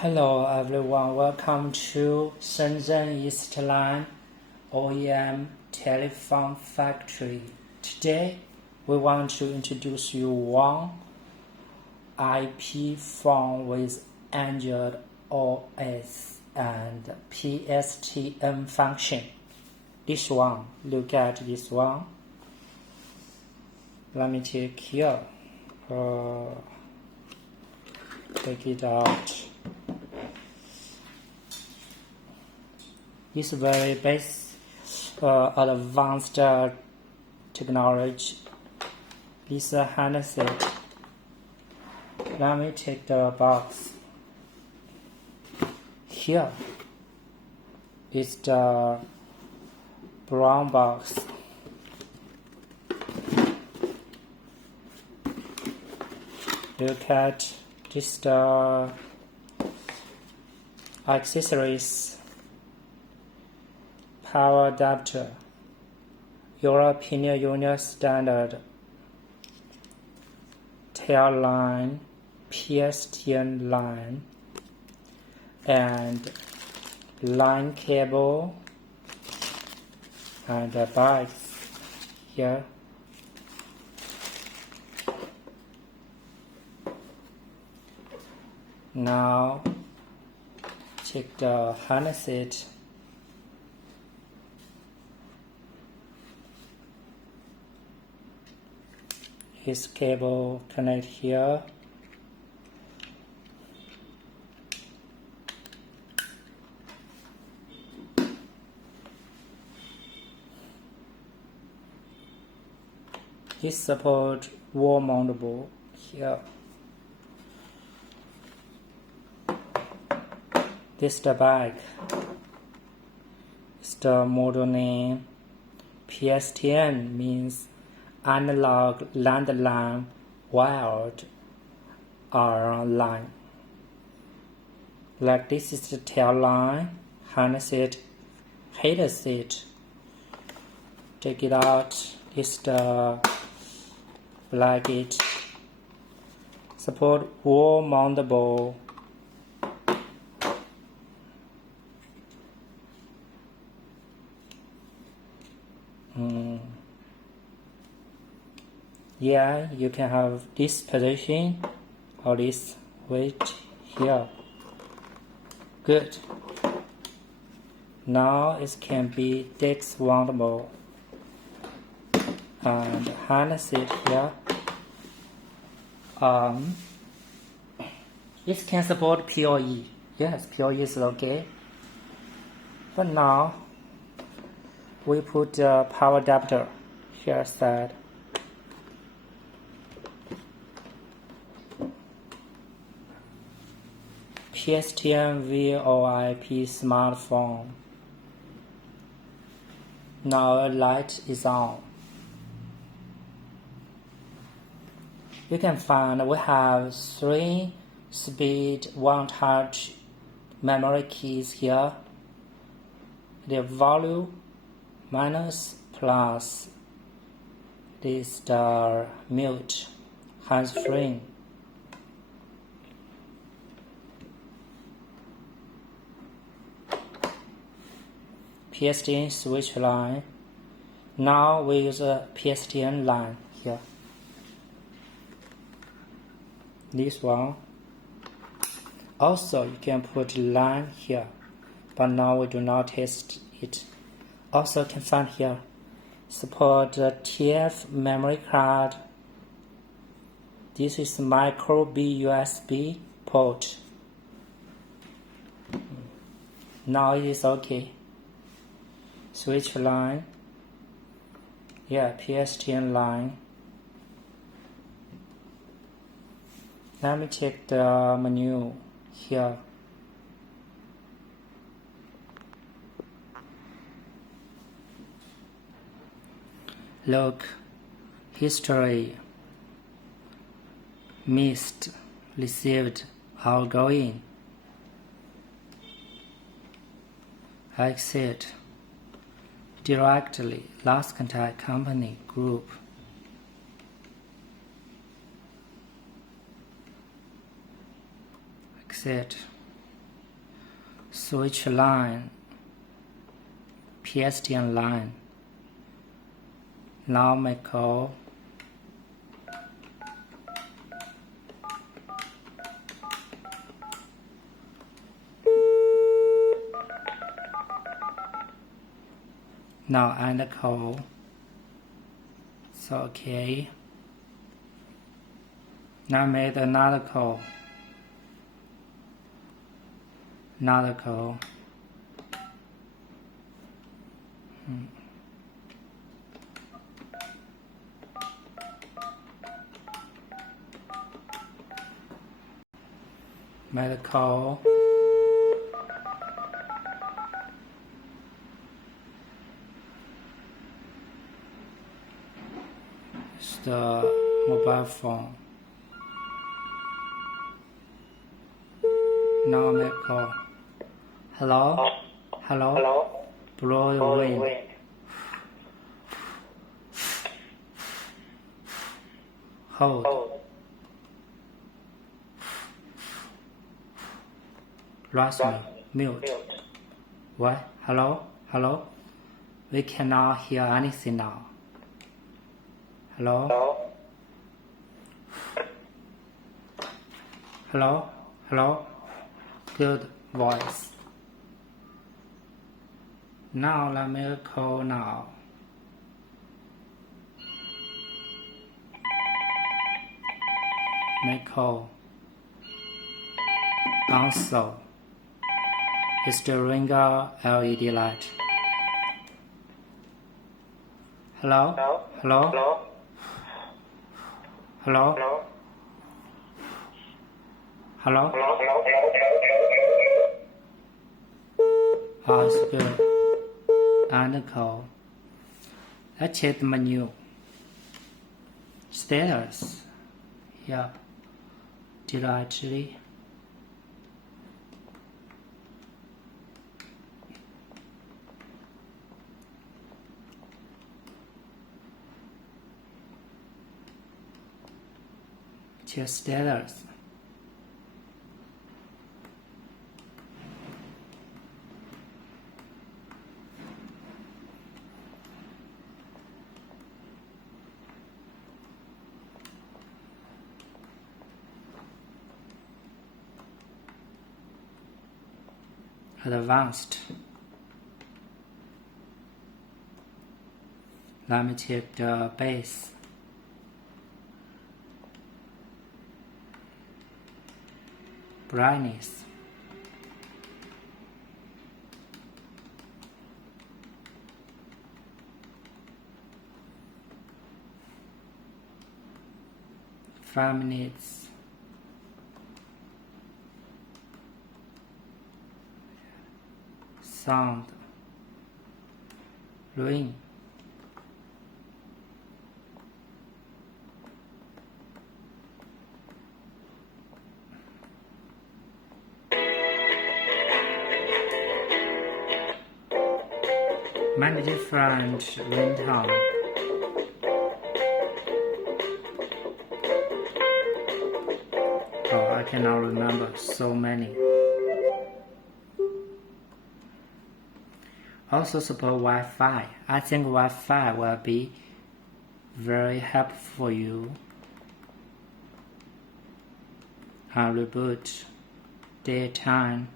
Hello everyone, welcome to Shenzhen East Line OEM telephone factory. Today we want to introduce you one IP phone with Android OS and PSTN function. This one, look at this one. Let me take here. Take it out. This very advanced technology. This handset. Let me take the box. Here is the brown box. Look at this accessories. Power adapter, European Union standard, tail line, PSTN line, and line cable, and the bags here. Now check the handset. His cable connect here. This support wall mountable here. This the bag. It's the model name. PSTN means analog landline wired line. Like this is the tail line, handset, headset. Take it out. This is the bracket. Support wall mountable. Yeah, you can have this position or this weight here. Good. Now it can be DECT mountable and handset here. It can support PoE. Yes, PoE is okay. But now we put the power adapter here side. PSTN VoIP smartphone. Now a light is on. You can find we have 3 speed 1-touch memory keys here. The volume minus plus. This the mute hands-free. PSTN switch line. Now we use a PSTN line here. This one. Also, you can put line here, but now we do not test it. Also, can find here. Support the TF memory card. This is micro B USB port. Now it is okay. Switch line. Yeah, PSTN line. Let me check the menu here. Look, history, missed, received, outgoing, exit, directly, last contact company, group. Exit. switch line, PSTN line. Now make call. Now end the call. So okay. Now made another call. Another call. Made a call. It's the mobile phone. Now make call. Hello? Hello? Hello? Blow the wind. Hold. Last me. Mute. What? Hello? Hello? We cannot hear anything now. Hello? Hello? Hello? Good voice. Now let me call now. Make call. Answer. It's the ringer LED light. Hello? Hello? Hello? Hello? Oh, it's good. And call. Let's check the menu. Status. Yeah. Directory. Check status. Advanced. Let me check the base. Brightness. Five minutes. Sound. Ring. Many different ringtone. Oh, I cannot remember so many. Also support Wi-Fi. I think Wi-Fi will be very helpful for you. Reboot. Daytime.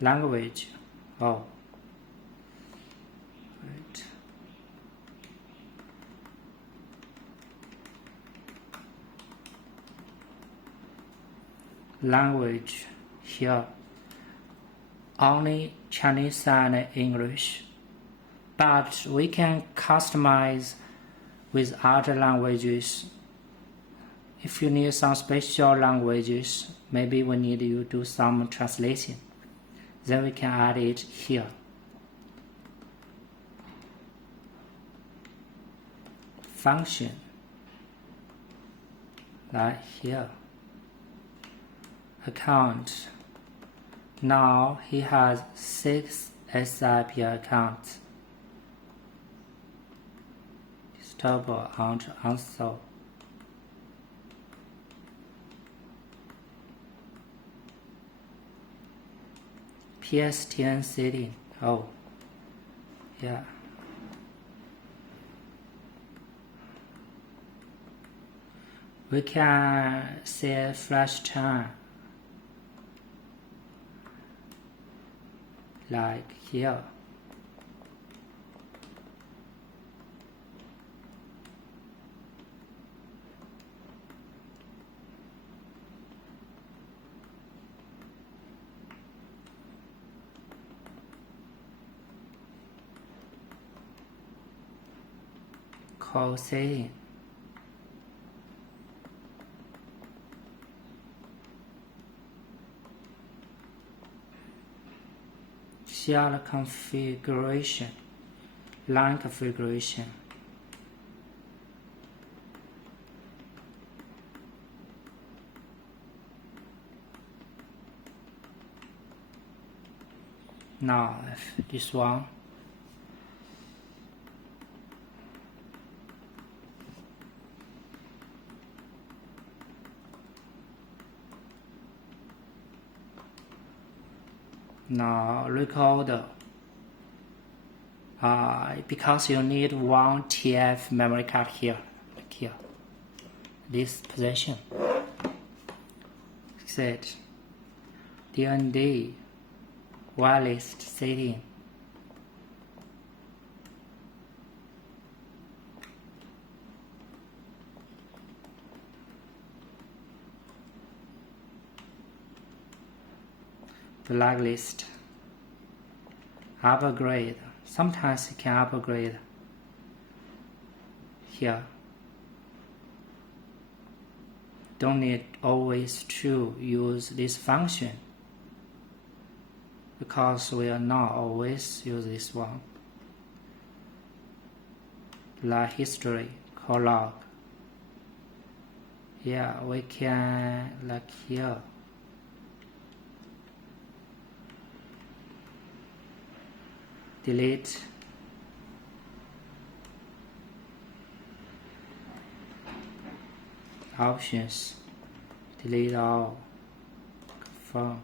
Language. Oh. Right. Language here. Only Chinese and English, but we can customize with other languages. If you need some special languages, maybe we need you to do some translation. Then we can add it here. Function, right here. Account. Now he has 6 SIP accounts. Disturber and uninstall. PSTN setting. Oh, yeah. We can set flash time like here. Call setting. Share the configuration, line configuration. Now this one. Now record because you need 1 TF memory card here, like here, this position. Set DND wireless setting. Blacklist. Upgrade. Sometimes you can upgrade here. Don't need always to use this function because we are not always use this one. Like history, call log. Yeah, we can like here. Delete. Options. Delete all. Confirm.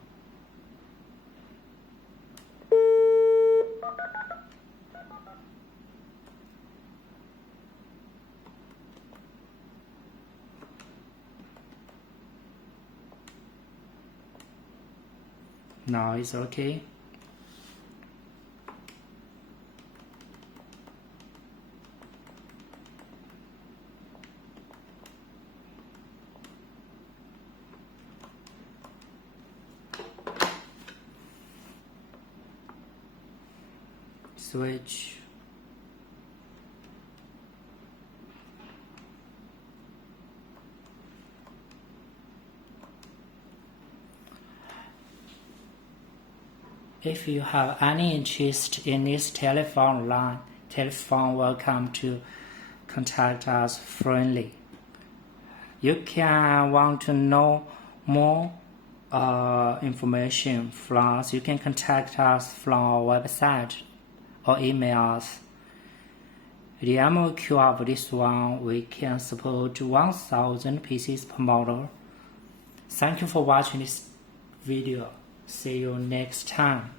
Now it's okay. Switch. If you have any interest in this telephone line, welcome to contact us friendly. You can want to know more information from us. You can contact us from our website or email us. The MOQ of this one, we can support 1000 pieces per model. Thank you for watching this video. See you next time.